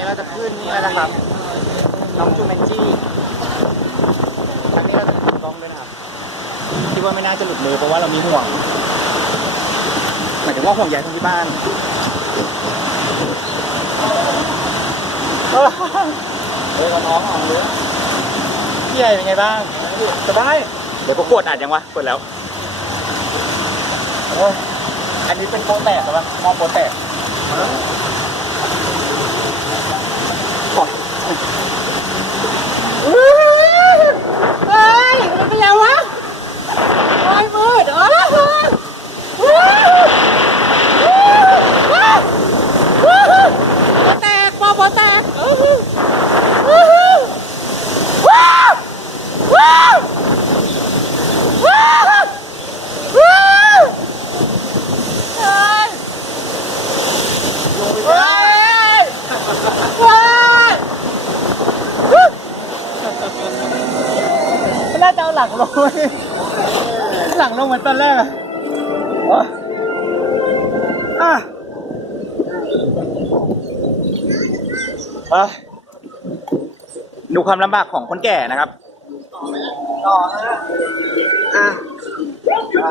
นี้เราจะขึ้นนี่แล้วนะครับ น้องจูเมนจี้ครั้งนี้เราจะถือกล้องด้วยนะครับคิดว่าไม่น่าจะหลุดมือเพราะว่าเรามีห่วงหมายถึงว่าห่วงใยของที่บ้านเฮ้ยน้องของเลยพี่ใหญ่เป็นไงบ้างสบายเดี๋ยวก็กดอัดยังวะกดแล้วอันนี้เป็นโปะแตกใช่ปะมองโปะแตก เฮ้ยมันเป็นยังวะโอ้ยมืดอ๋อแตกปอบอแตกว้าวว้าวว้าวว้าวเฮ้ยเฮ้ยว้าว น่าจะเอาหลังลงเว้ยหลังลงเหมือนตอนแรกอะอะอะดูความลำบากของคนแก่นะครับ ต่อฮะอะไป